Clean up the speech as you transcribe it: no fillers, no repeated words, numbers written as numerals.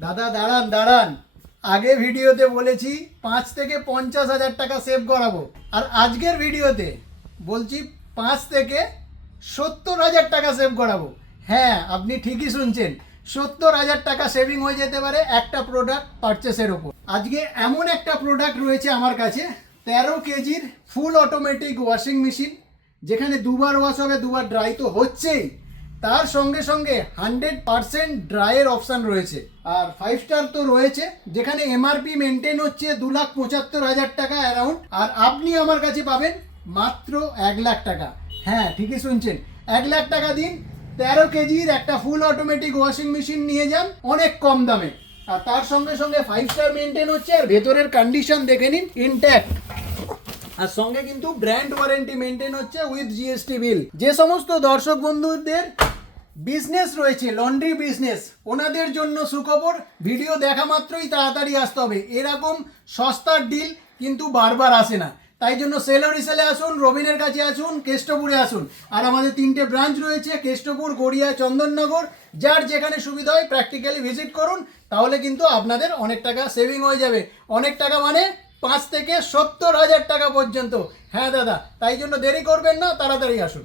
দাদা দাঁড়ান দাঁড়ান, আগে ভিডিওতে বলেছি 5 থেকে 50 হাজার টাকা সেভ করাবো, আর আজকের ভিডিওতে বলছি 5 থেকে 70 হাজার টাকা সেভ করাবো। হ্যাঁ, আপনি ঠিকই শুনছেন, 70 হাজার টাকা সেভিং হয়ে যেতে পারে একটা প্রোডাক্ট পারচেসের ওপর। আজকে এমন একটা প্রোডাক্ট রয়েছে আমার কাছে, 13 কেজির ফুল অটোমেটিক ওয়াশিং মেশিন, যেখানে দুবার ওয়াশ হবে, দুবার ড্রাই তো হচ্ছেই, তার সঙ্গে সঙ্গে 100% ড্রাইয়ের অপশান রয়েছে, আর 5 স্টার তো রয়েছে, যেখানে এমআরপি মেনটেন হচ্ছে 2,75,000 টাকা অ্যারাউন্ড, আর আপনি আমার কাছে পাবেন মাত্র 1 লাখ টাকা। হ্যাঁ, ঠিকই শুনছেন, 1 লাখ টাকা দিন, 13 কেজির একটা ফুল অটোমেটিক ওয়াশিং মেশিন নিয়ে যান অনেক কম দামে, আর তার সঙ্গে সঙ্গে 5 স্টার মেনটেন হচ্ছে, আর ভেতরের কন্ডিশন দেখে নিন ইনট্যাক্ট, আর সঙ্গে কিন্তু ব্র্যান্ড ওয়ারেন্টি মেনটেন হচ্ছে উইথ জিএসটি বিল। যে সমস্ত দর্শক বন্ধুদের বিজনেস রয়েছে, লন্ড্রি বিজনেস, ওনাদের জন্য সুখবর, ভিডিও দেখা মাত্রই তাড়াতাড়ি আসতে হবে। এরকম সস্তার ডিল কিন্তু বারবার আসে না, তাই জন্য সেলো রিসেলে আসুন, রবিনের কাছে আসুন, কেষ্টপুরে আসুন। আর আমাদের 3টে ব্রাঞ্চ রয়েছে, কেষ্টপুর, গড়িয়া, চন্দননগর। যার যেখানে সুবিধা হয় প্র্যাকটিক্যালি ভিজিট করুন, তাহলে কিন্তু আপনাদের অনেক টাকা সেভিং হয়ে যাবে। অনেক টাকা মানে 5 থেকে 70 হাজার টাকা পর্যন্ত। হ্যাঁ দাদা, তাই জন্য দেরি করবেন না, তাড়াতাড়ি আসুন।